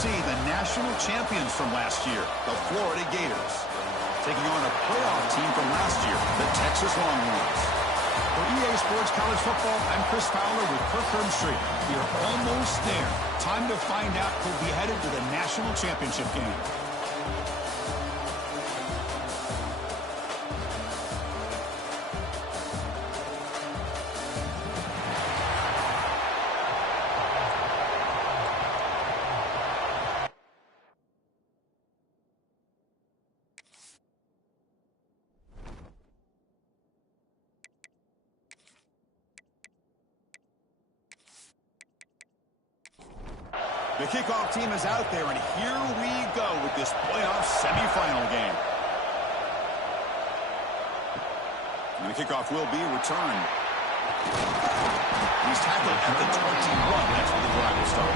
see the national champions from last year, the Florida Gators, taking on a playoff team from last year, the Texas Longhorns. For EA Sports College Football, I'm Chris Fowler with Kirk Herbstreit. We are almost there. Time to find out who'll be headed to the national championship game. The kickoff team is out there, and here we go with this playoff semifinal game. And the kickoff will be returned. He's tackled at the 21. That's where the drive will start.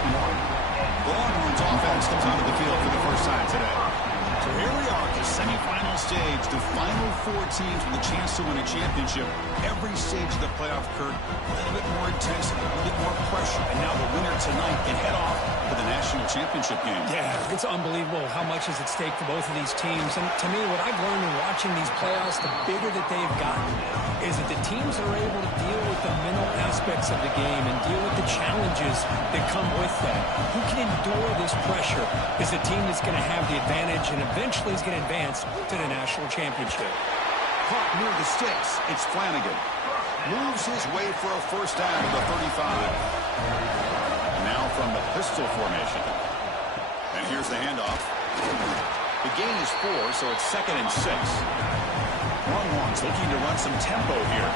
The Longhorns offense comes onto the field for the first time today. So here we are, the semifinal stage, the final four teams with a chance to win a championship. Every stage of the playoff, Kurt, a little bit more intensity, a little bit more pressure, and now the winner tonight can head off for the national championship game. Yeah, it's unbelievable how much is at stake for both of these teams. And to me, what I've learned in watching these playoffs, the bigger that they've gotten, is that the teams that are able to deal with the mental aspects of the game and deal with the challenges that come with that, who can endure this pressure, is the team that's going to have the advantage and eventually is going to advance to the national championship. Caught near the sticks. It's Flanagan. Moves his way for a first down to the 35. Now from the pistol formation. And here's the handoff. The gain is 4, so it's 2nd and 6. Longhorns looking to run some tempo here.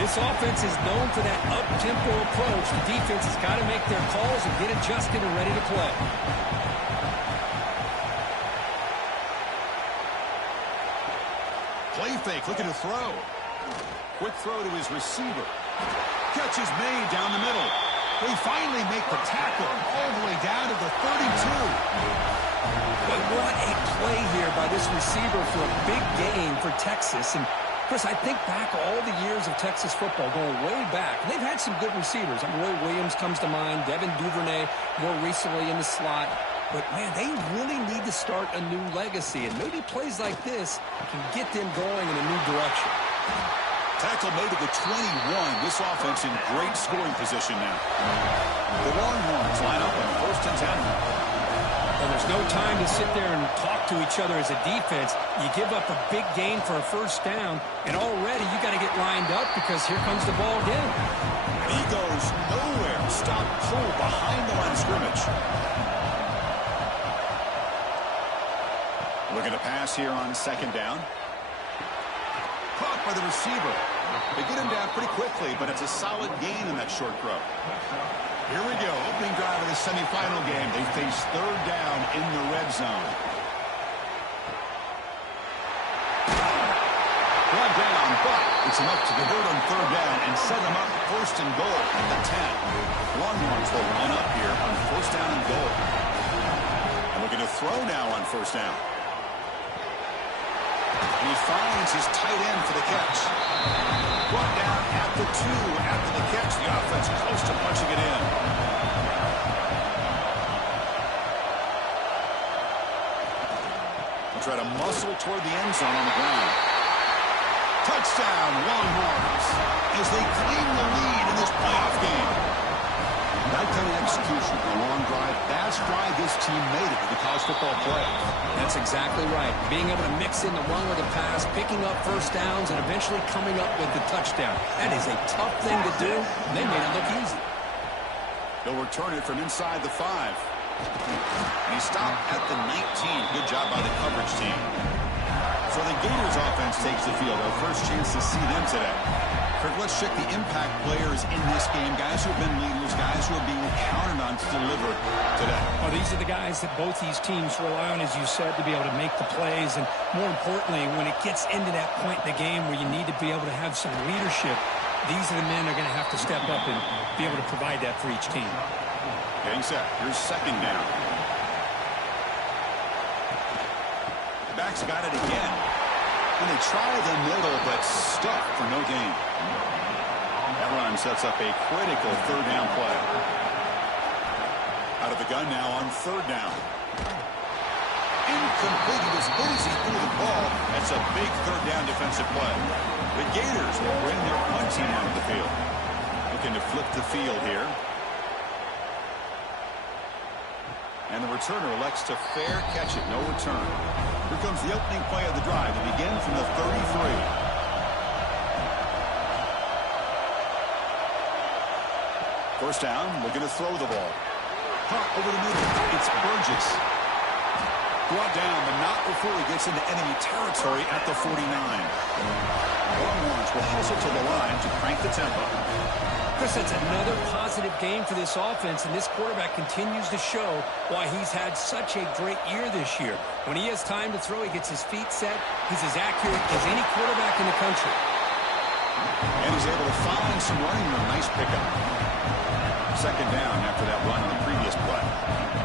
This offense is known for that up-tempo approach. The defense has got to make their calls and get adjusted and ready to play. Play fake, looking to throw. Quick throw to his receiver. Catch is made down the middle. They finally make the tackle all the way down to the 32. But what a play here by this receiver for a big gain for Texas. And, Chris, I think back all the years of Texas football, going way back. And they've had some good receivers. Roy Williams comes to mind, Devin Duvernay more recently in the slot. But, man, they really need to start a new legacy. And maybe plays like this can get them going in a new direction. Tackle made to the 21. This offense in great scoring position now. The Longhorns line up on 1st and 10. Well, there's no time to sit there and talk to each other as a defense. You give up a big gain for a first down, and already you got to get lined up because here comes the ball again. He goes nowhere. Stop pull behind the line of scrimmage. Looking to pass here on 2nd down. Caught by the receiver. They get him down pretty quickly, but it's a solid gain in that short throw. Here we go, opening drive of the semifinal game. They face 3rd down in the red zone. Brought down, but it's enough to convert on 3rd down and set them up 1st and goal at the 10. Longhorns will line up here on 1st down and goal. And looking to throw now on 1st down. And he finds his tight end for the catch. Brought down at the 2 after the catch. The offense close to punching it in. They'll try to muscle toward the end zone on the ground. Touchdown, Longhorns, as they claim the lead in this playoff game. That kind of execution, a long drive, that's why this team made it to the college football playoff. That's exactly right. Being able to mix in the run with the pass, picking up first downs, and eventually coming up with the touchdown. That is a tough thing to do, and they made it look easy. They'll return it from inside the 5. And he stopped at the 19. Good job by the coverage team. So the Gators offense takes the field. Our first chance to see them today. Kirk, let's check the impact players in this game. Guys who have been leaders, guys who are being counted on to deliver today. Well, these are the guys that both these teams rely on, as you said, to be able to make the plays. And more importantly, when it gets into that point in the game where you need to be able to have some leadership, these are the men that are going to have to step up and be able to provide that for each team. Getting set. Here's 2nd down. The backs got it again. And they try the middle, but stuck for no gain. That run sets up a critical 3rd down play. Out of the gun now on third down. Incomplete. He was hosing through the ball. That's a big third down defensive play. The Gators will bring their punt team onto the field. Looking to flip the field here. And the returner elects to fair catch it. No return. Here comes the opening play of the drive. They begin from the 33. First down, looking to throw the ball. Pump over the middle. It's Burgess. Brought down, but not before he gets into enemy territory at the 49. Longhorns will hustle to the line to crank the tempo. Chris, that's another positive game for this offense, and this quarterback continues to show why he's had such a great year this year. When he has time to throw, he gets his feet set. He's as accurate as any quarterback in the country. And he's able to find some running room. Nice pickup. Second down after that run on the previous play.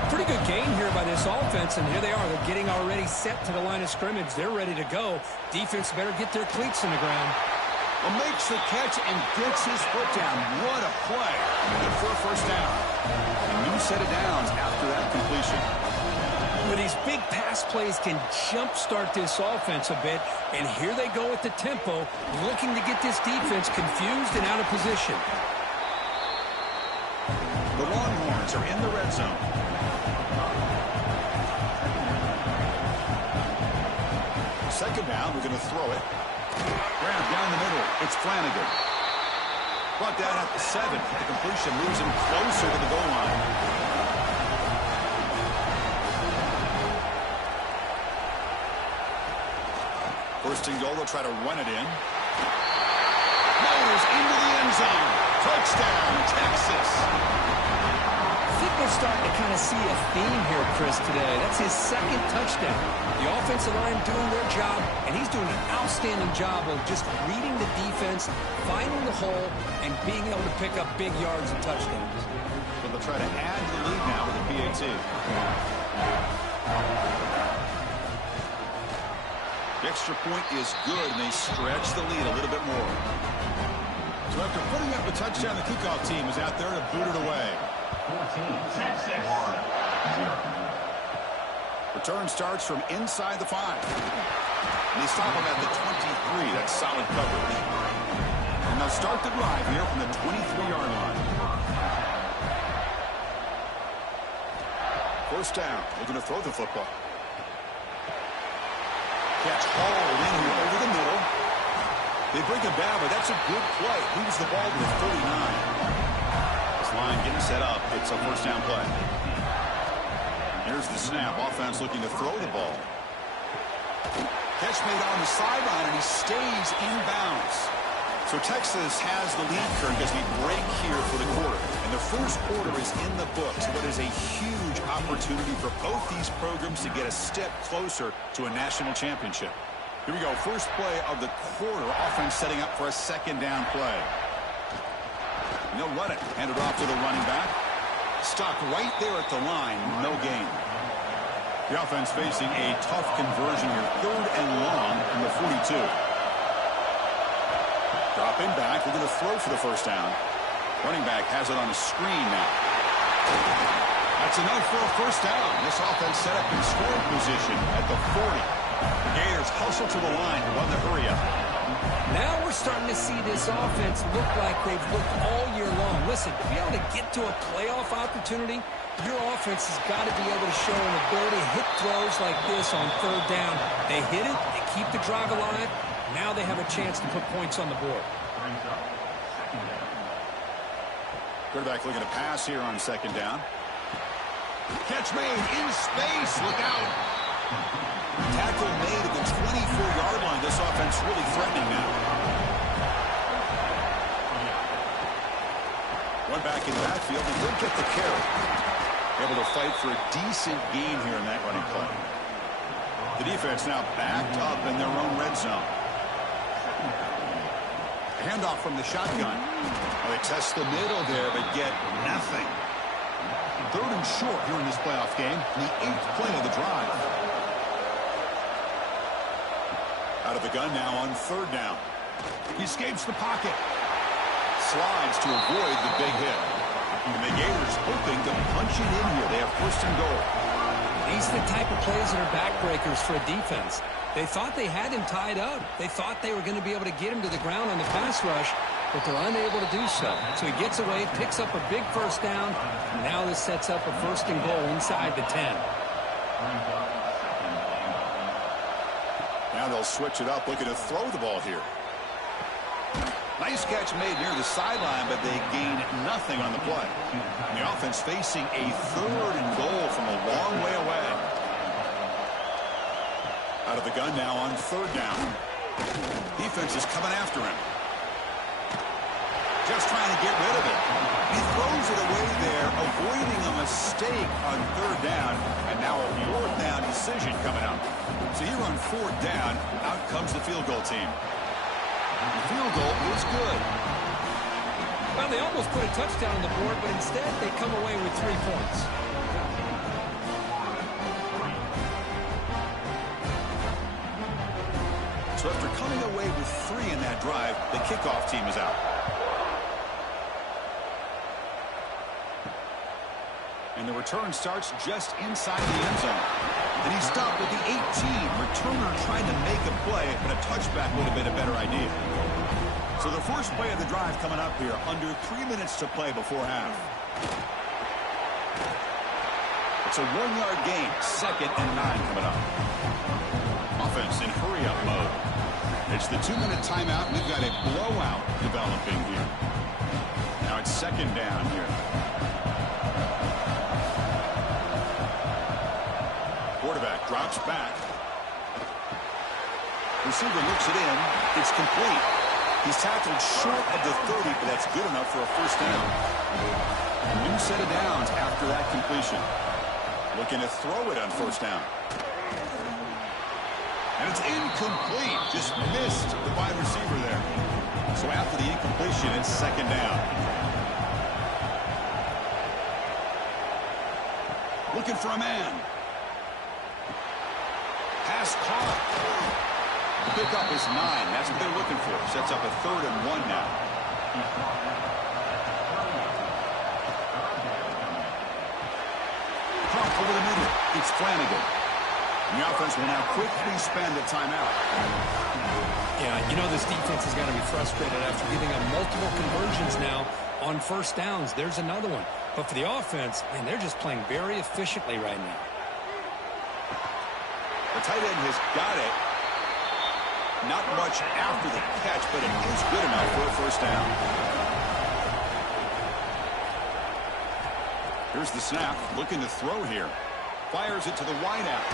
Pretty good gain here by this offense, and here they are. They're getting already set to the line of scrimmage. They're ready to go. Defense better get their cleats in the ground. Well, makes the catch and gets his foot down. What a play. Good for a first down. A new set of downs after that completion. But these big pass plays can jumpstart this offense a bit, and here they go at the tempo, looking to get this defense confused and out of position. The Longhorns are in the red zone. Second down, we're going to throw it. Grab down the middle. It's Flanagan. Brought down at the 7. The completion moves him closer to the goal line. First and goal, they'll try to run it in. Motors into the end zone. Touchdown, Texas. I think we're starting to kind of see a theme here, Chris, today. That's his second touchdown. The offensive line doing their job, and he's doing an outstanding job of just reading the defense, finding the hole, and being able to pick up big yards and touchdowns. So they'll try to add to the lead now with the PAT. The extra point is good, and they stretch the lead a little bit more. So after putting up a touchdown, the kickoff team is out there to boot it away. 14-6. Return starts from inside the 5. And they stop him at the 23. That's solid coverage. And they'll start the drive here from the 23-yard line. First down. They're going to throw the football. Catch hauled in here over the middle. They bring him down, but that's a good play. Moves the ball to the 39. This line getting set up. It's a first down play. Here's the snap. Offense looking to throw the ball. Catch made on the sideline, and he stays in bounds. So Texas has the lead current as we break here for the quarter. And the first quarter is in the books. What is a huge opportunity for both these programs to get a step closer to a national championship. Here we go. First play of the quarter. Offense setting up for a second down play. And they'll run it. Hand it off to the running back. Stuck right there at the line. No gain. The offense facing a tough conversion here. Third and long from the 42. Dropping back. We're going to throw for the first down. Running back has it on the screen now. That's enough for a first down. This offense set up in scoring position at the 40. The Gators hustle to the line to run the hurry up. Now we're starting to see this offense look like they've looked all year long. Listen, to be able to get to a playoff opportunity, your offense has got to be able to show an ability to hit throws like this on third down. They hit it, they keep the drive alive. Now they have a chance to put points on the board. Quarterback looking to pass here on second down. Catch made in space. Look out. Tackle made at the 24-yard line. This offense really threatening now. One back in the backfield. He did get the carry. Able to fight for a decent gain here in that running play. The defense now backed up in their own red zone. Handoff from the shotgun. Oh, they test the middle there, but get nothing. Third and short here in this playoff game. The 8th play of the drive. Out of the gun now on third down. He escapes the pocket. Slides to avoid the big hit. And the Gators hoping to punch it in here. They have first and goal. These are the type of plays that are backbreakers for a defense. They thought they had him tied up. They thought they were going to be able to get him to the ground on the pass rush, but they're unable to do so. So he gets away, picks up a big first down, and now this sets up a first and goal inside the 10. Now they'll switch it up, looking to throw the ball here. Nice catch made near the sideline, but they gain nothing on the play. And the offense facing a third and goal from a long way away. Out of the gun now on third down. Defense is coming after him. Just trying to get rid of it. He throws it away there, avoiding a mistake on third down. And now a fourth down decision coming up. So here on fourth down, out comes the field goal team. The field goal is good. Well, they almost put a touchdown on the board, but instead they come away with 3 points. So after coming away with 3 in that drive, the kickoff team is out. And the return starts just inside the end zone. And he stopped at the 18. Returner trying to make a play, but a touchback would have been a better idea. So the first play of the drive coming up here, under 3 minutes to play before half. It's a 1-yard gain, 2nd and 9 coming up. Offense in hurry-up mode. It's the 2-minute timeout. We've got a blowout developing here. Now it's 2nd down here. Quarterback drops back. Receiver looks it in. It's complete. He's tackled short of the 30, but that's good enough for a first down. A new set of downs after that completion. Looking to throw it on first down. And it's incomplete. Just missed the wide receiver there. So after the incompletion, it's 2nd down. Looking for a man. Pass caught. Pickup is 9. That's what they're looking for. Sets up a 3rd and 1 now. Pump over the middle. It's Flanagan. The offense will now quickly spend a timeout. Yeah, you know this defense is going to be frustrated after giving up multiple conversions now on first downs. There's another one. But for the offense, man, they're just playing very efficiently right now. The tight end has got it. Not much after the catch, but it is good enough for a first down. Here's the snap. Looking to throw here. Fires it to the wideout.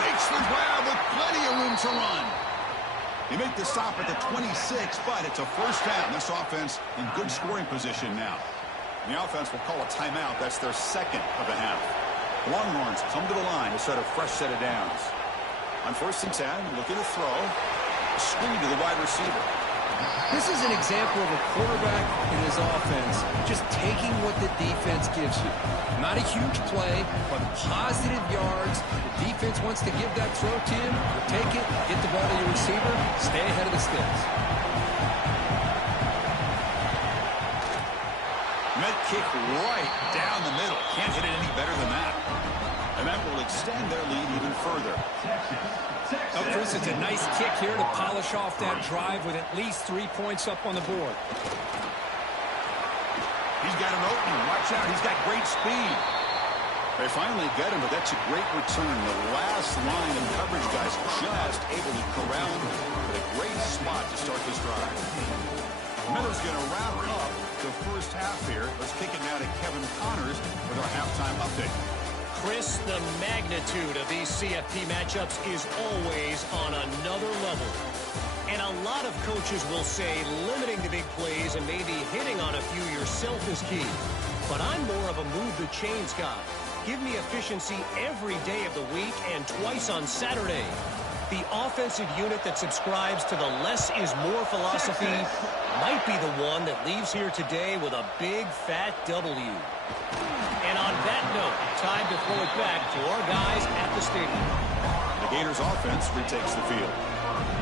Makes the grab with plenty of room to run. They make the stop at the 26, but it's a first down. This offense in good scoring position now. And the offense will call a timeout. That's their 2nd of the half. Longhorns come to the line to start a fresh set of downs. On 1st and 10, looking to throw. Screen to the wide receiver. This is an example of a quarterback in his offense just taking what the defense gives you. Not a huge play, but positive yards. The defense wants to give that throw to him. You take it, get the ball to your receiver, stay ahead of the sticks. Met kick right down the middle. Can't hit it any better than that. And that will extend their lead even further. Oh, Chris, it's a nice kick here to polish off that drive with at least 3 points up on the board. He's got an opening. Watch out. He's got great speed. They finally get him, but that's a great return. The last line of coverage guys just able to corral him with a great spot to start this drive. Miller's going to wrap up the first half here. Let's kick it now to Kevin Connors with our halftime update. Chris, the magnitude of these CFP matchups is always on another level. And a lot of coaches will say limiting the big plays and maybe hitting on a few yourself is key. But I'm more of a move the chains guy. Give me efficiency every day of the week and twice on Saturday. The offensive unit that subscribes to the less is more philosophy might be the one that leaves here today with a big fat W. And on that note, time to throw it back to our guys at the stadium. The Gators offense retakes the field.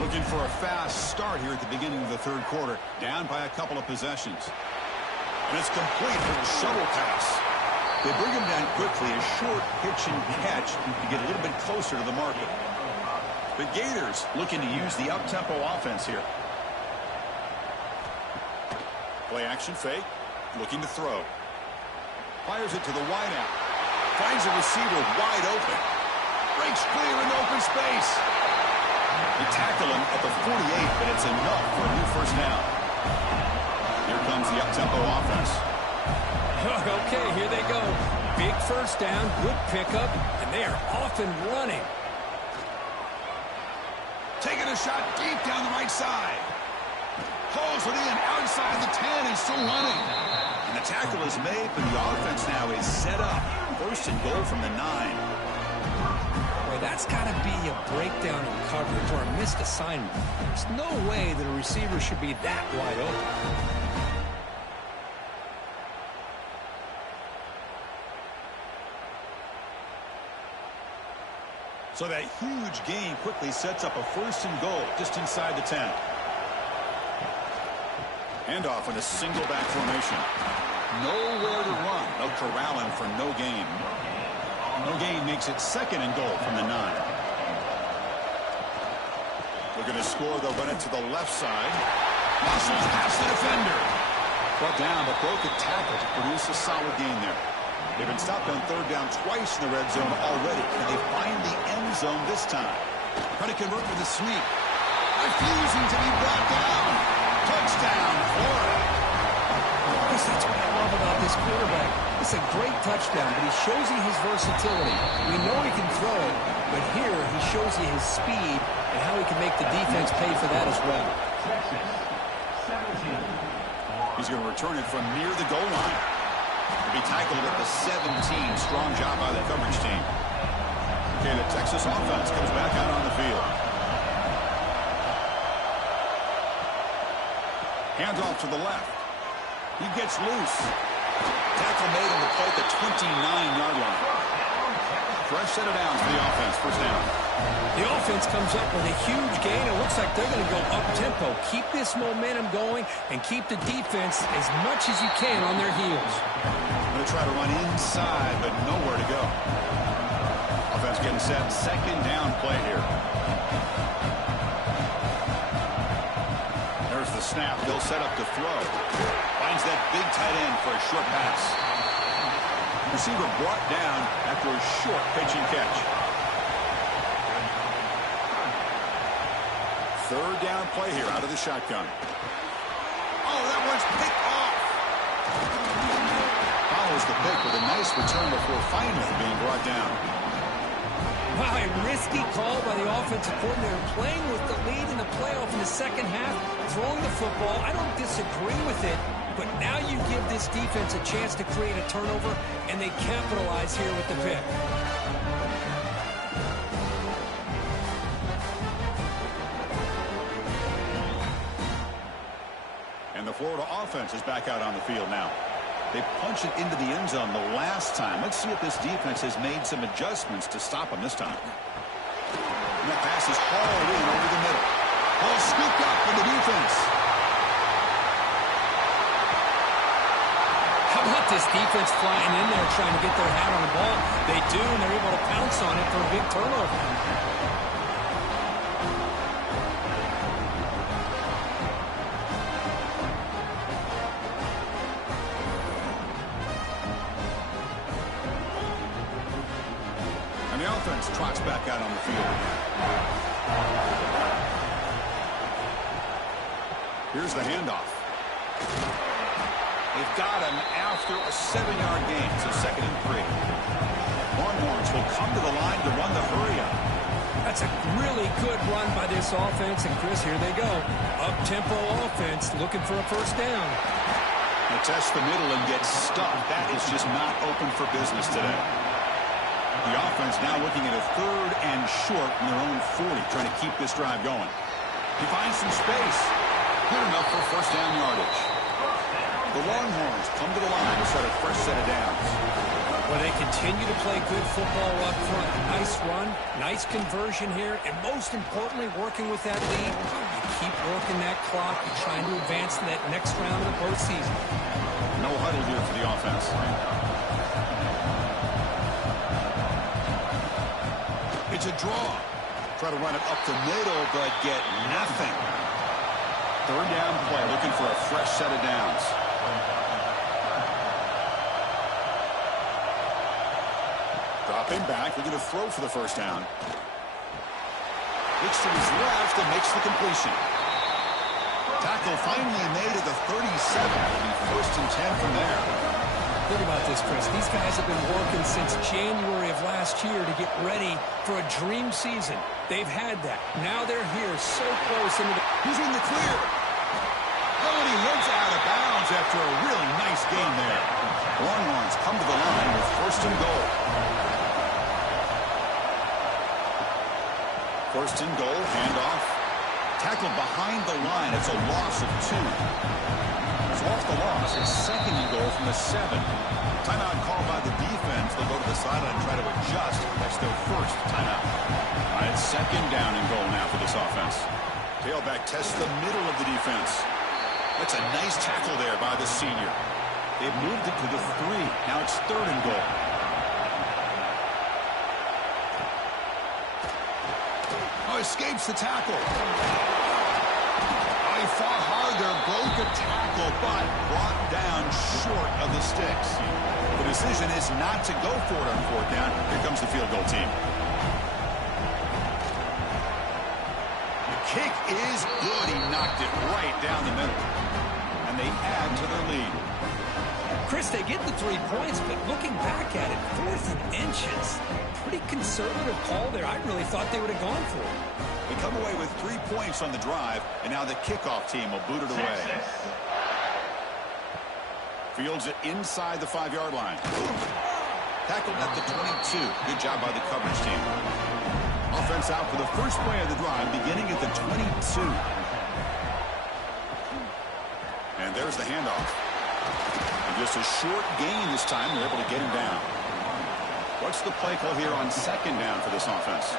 Looking for a fast start here at the beginning of the third quarter. Down by a couple of possessions. And it's complete for the shovel pass. They bring him down quickly, a short pitch and catch to get a little bit closer to the marker. The Gators looking to use the up-tempo offense here. Play action fake, looking to throw. Fires it to the wideout. Finds a receiver wide open. Breaks clear in open space. They tackle him at the 48, but it's enough for a new first down. Here comes the up-tempo offense. Okay, here they go. Big first down, good pickup, and they are off and running. Taking a shot deep down the right side. Pulls it in outside the 10 and still running. And the tackle is made, but the offense now is set up. First and goal from the 9. Boy, that's got to be a breakdown in coverage or a missed assignment. There's no way that a receiver should be that wide open. So that huge gain quickly sets up a first and goal just inside the 10. Handoff in a single back formation. Nowhere to run. They'll corral him for no gain. No gain makes it second and goal from the 9. They're going to score. They'll run it to the left side. Muscles past the defender. Brought down, but broke a tackle to produce a solid gain there. They've been stopped on third down twice in the red zone already. Can they find the end zone this time? Trying to convert with a sweep. Refusing to be brought down. Touchdown, Florida. That's what I love about this quarterback. It's a great touchdown, but he shows you his versatility. We know he can throw it, but here he shows you his speed and how he can make the defense pay for that as well. He's going to return it from near the goal line. He'll be tackled at the 17. Strong job by the coverage team. Okay, the Texas offense comes back out on the field. Hands off to the left. He gets loose. Tackle made on the play at the 29-yard line. Fresh set of downs for the offense. First down. The offense comes up with a huge gain. It looks like they're going to go up-tempo. Keep this momentum going and keep the defense as much as you can on their heels. Going to try to run inside, but nowhere to go. Offense getting set. Second down play here. There's the snap. They'll set up to throw. Finds that big tight end for a short pass. Receiver brought down after a short pitch and catch. Third down play here out of the shotgun. Oh, that one's picked off. Follows the pick with a nice return before finally being brought down. Wow, a risky call by the offensive coordinator, playing with the lead in the playoff in the second half, throwing the football. I don't disagree with it, but now you give this defense a chance to create a turnover, and they capitalize here with the pick. And the Florida offense is back out on the field now. They punched it into the end zone the last time. Let's see if this defense has made some adjustments to stop them this time. And that pass is hauled in over the middle. Ball scooped up for the defense. How about this defense flying in there trying to get their hat on the ball? They do, and they're able to pounce on it for a big turnover. And the offense trots back out on the field. Here's the handoff. They've got him after a 7-yard gain, so second and 3. Longhorns will come to the line to run the hurry-up. That's a really good run by this offense, and Chris, here they go. Up-tempo offense looking for a first down. They test the middle and get stuck. That is just not open for business today. The offense now looking at a third and short in their own 40, trying to keep this drive going. He finds some space. Good enough for first down yardage. The Longhorns come to the line to start a fresh set of downs. Well, they continue to play good football up front. Nice run, nice conversion here, and most importantly, working with that lead. You keep working that clock. You're trying to advance to that next round of the postseason. No huddle here for the offense. It's a draw. Try to run it up the middle, but get nothing. Third down play, looking for a fresh set of downs. Dropping back, we're going to throw for the first down. Looks to his left and makes the completion. Tackle finally made at the 37. It'll be first and 10 from there. Think about this, Chris. These guys have been working since January of last year to get ready for a dream season. They've had that. Now they're here so close into the... He's in the clear. Oh, and he runs out of bounds after a really nice game there. Longhorns come to the line with first and goal. First and goal, handoff. Tackled behind the line. It's a loss of 2. It's off the loss. It's second and goal from the 7. Timeout called by the defense. They'll go to the sideline and try to adjust. That's their first timeout. All right, second down and goal now for this offense. Tailback tests the middle of the defense. That's a nice tackle there by the senior. They've moved it to the 3. Now it's third and goal. Oh, escapes the tackle. Oh, he fought hard there, broke a tackle, but brought down short of the sticks. The decision is not to go for it on fourth down. Here comes the field goal team. The kick is good. He knocked it right down the middle. And they add to their lead. Chris, they get the 3 points, but looking back at it, 4th and inches. Pretty conservative call there. I really thought they would have gone for it. They come away with 3 points on the drive, and now the kickoff team will boot it away. Fields it inside the 5-yard line. Tackled at the 22. Good job by the coverage team. Offense out for the first play of the drive, beginning at the 22. And there's the handoff. And just a short gain this time. They're able to get him down. What's the play call here on second down for this offense?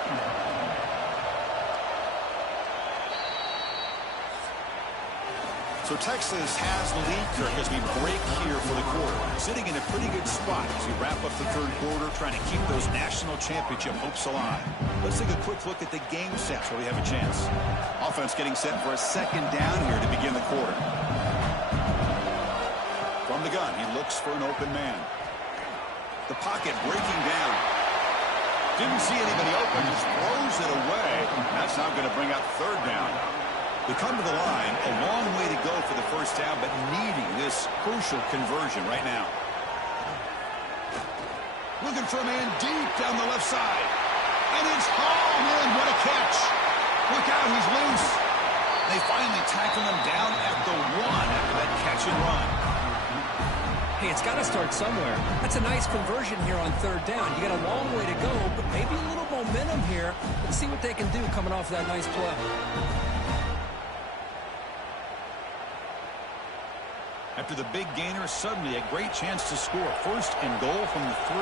So Texas has the lead, Kirk, as we break here for the quarter. Sitting in a pretty good spot as we wrap up the third quarter, trying to keep those national championship hopes alive. Let's take a quick look at the game sets where we have a chance. Offense getting set for a second down here to begin the quarter. From the gun, he looks for an open man. The pocket breaking down. Didn't see anybody open, just throws it away. That's now going to bring up third down. They come to the line, a long way to go for the first down, but needing this crucial conversion right now. Looking for a man deep down the left side. And it's hauled in. What a catch. Look out, he's loose. They finally tackle him down at the 1 after that catch and run. Hey, it's got to start somewhere. That's a nice conversion here on third down. You got a long way to go, but maybe a little momentum here. Let's see what they can do coming off that nice play. After the big gainer, suddenly a great chance to score. First and goal from the 3.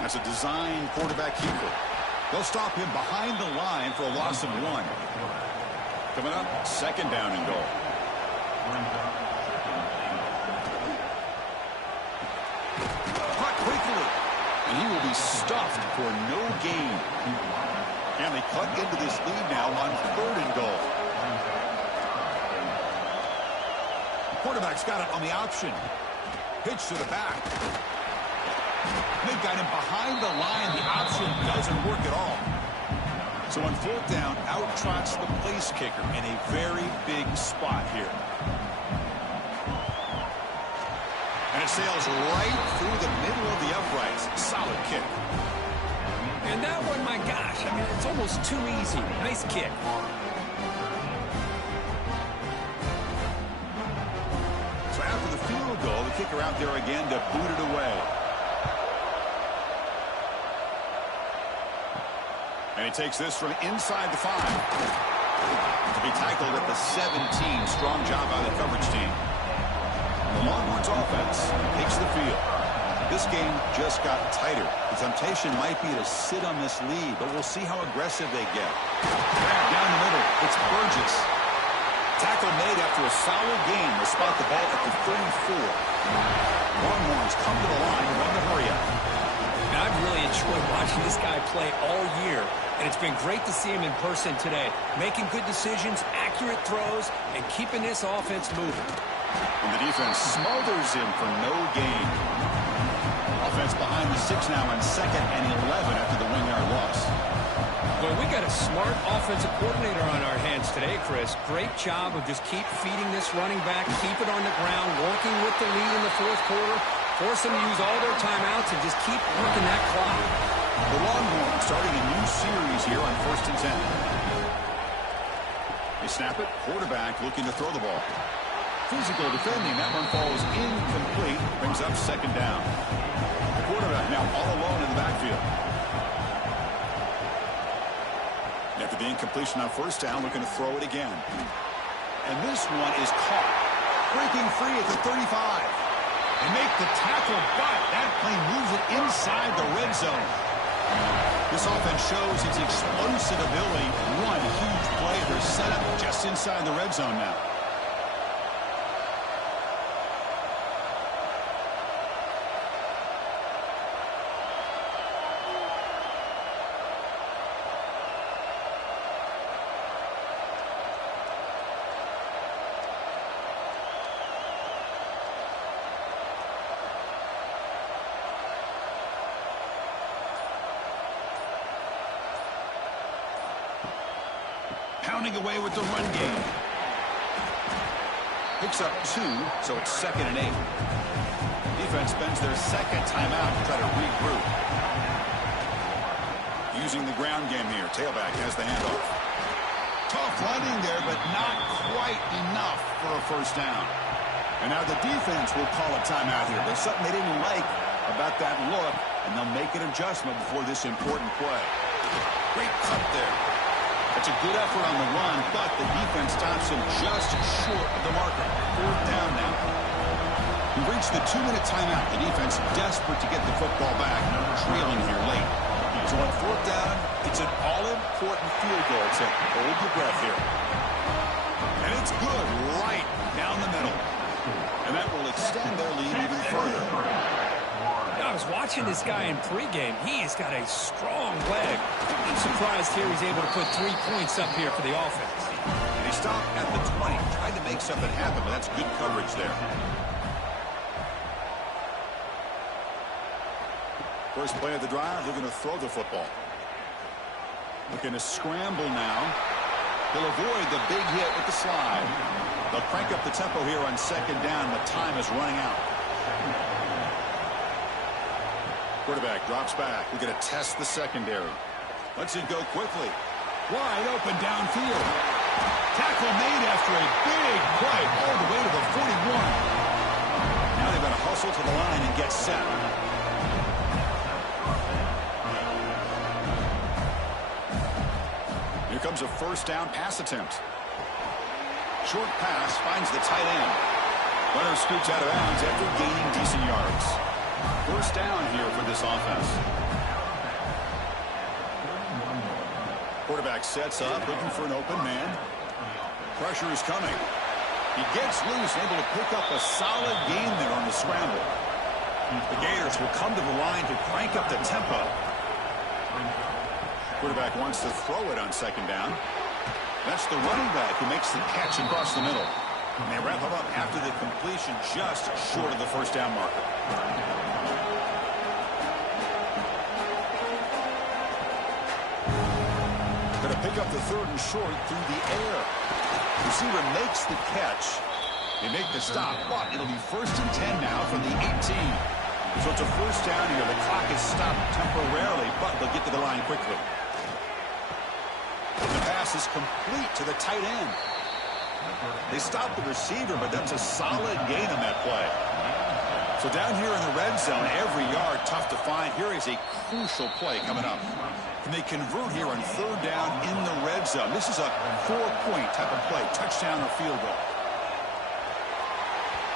That's a design quarterback keeper. They'll stop him behind the line for a loss of 1. Coming up, second down and goal. Caught quickly, and he will be stuffed for no gain. And they cut into this lead now on third and goal. Quarterback's got it on the option. Pitch to the back. They've got him behind the line. The option doesn't work at all. So on fourth down, out trots the place kicker in a very big spot here. And it sails right through the middle of the uprights. Solid kick. And that one, my gosh, I mean, it's almost too easy. Nice kick. So after the field goal, the kicker out there again to boot it away. And he takes this from inside the 5. To be tackled at the 17. Strong job by the coverage team. The Longhorns offense takes the field. This game just got tighter. The temptation might be to sit on this lead, but we'll see how aggressive they get. Grab down the middle. It's Burgess. Tackle made after a solid gain. They spot the ball at the 34. Longhorns come to the line and run the hurry up. Now, I've really enjoyed watching this guy play all year, and it's been great to see him in person today, making good decisions, accurate throws, and keeping this offense moving. And the defense smothers him for no gain. Offense behind the 6 now on 2nd and 11 after the 1-yard loss. Well, we got a smart offensive coordinator on our hands today, Chris. Great job of just keep feeding this running back, keep it on the ground, working with the lead in the 4th quarter, force them to use all their timeouts, and just keep working that clock. The Longhorns starting a new series here on 1st and 10. They snap it. Quarterback looking to throw the ball. Physical defending. That one falls incomplete. Brings up 2nd down. The quarterback now all alone in the backfield. After the incompletion on 1st down, looking to throw it again. And this one is caught. Breaking free at the 35. They make the tackle, but that play moves it inside the red zone. This offense shows its explosive ability. One huge play. They're set up just inside the red zone now. Pounding away with the run game. Picks up 2, so it's 2nd and 8. Defense spends their 2nd timeout to try to regroup. Using the ground game here. Tailback has the handoff. Tough running there, but not quite enough for a 1st down. And now the defense will call a timeout here. There's something they didn't like about that look, and they'll make an adjustment before this important play. Great cut there. It's a good effort on the run, but the defense stops him just short of the marker. 4th down now. We've reached the 2-minute timeout. The defense desperate to get the football back, trailing here late. So on 4th down, it's an all-important field goal. So hold your breath here. And it's good right down the middle. And that will extend their lead even further. I was watching this guy in pregame. He has got a strong leg. I'm surprised here he's able to put 3 points up here for the offense. And he stopped at the 20, tried to make something happen, but that's good coverage there. First play of the drive, they're going to throw the football. Looking to scramble now. He'll avoid the big hit with the slide. They'll crank up the tempo here on 2nd down. The time is running out. Quarterback drops back. We're going to test the secondary. Lets it go quickly. Wide open downfield. Tackle made after a big play all the way to the 41. Now they've got to hustle to the line and get set. Here comes a 1st down pass attempt. Short pass finds the tight end. Runner scoots out of bounds after gaining decent yards. 1st down here for this offense. Quarterback sets up, looking for an open man. Pressure is coming. He gets loose, able to pick up a solid gain there on the scramble. The Gators will come to the line to crank up the tempo. Quarterback wants to throw it on 2nd down. That's the running back who makes the catch across the middle. And they wrap him up after the completion just short of the 1st down marker. Going to pick up the 3rd and short through the air. Receiver makes the catch. They make the stop, but it'll be 1st and 10 now from the 18. So it's a 1st down here. The clock is stopped temporarily, but they'll get to the line quickly. The pass is complete to the tight end. They stop the receiver, but that's a solid gain on that play. So down here in the red zone, every yard tough to find. Here is a crucial play coming up. And they convert here on 3rd down in the red zone. This is a 4-point type of play, touchdown or field goal.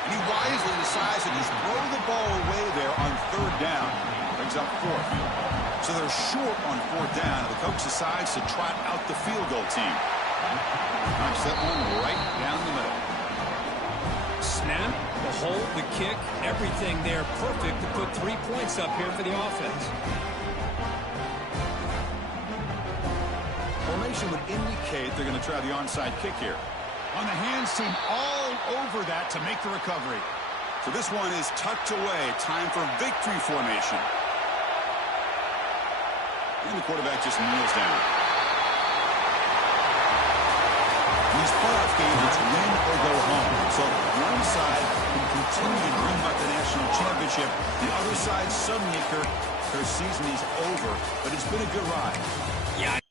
And he wisely decides to just throw the ball away there on 3rd down. Brings up 4th. So they're short on 4th down, and the coach decides to trot out the field goal team. Knocks that one right down the middle. Snap, the hold, the kick, everything there perfect to put 3 points up here for the offense. Formation would indicate they're going to try the onside kick here. On the hands team all over that to make the recovery. So this one is tucked away. Time for victory formation. And the quarterback just kneels down. These playoff games, it's win or go home. So one side can continue to dream about the national championship. The other side, suddenly, their season is over. But it's been a good ride. Yeah.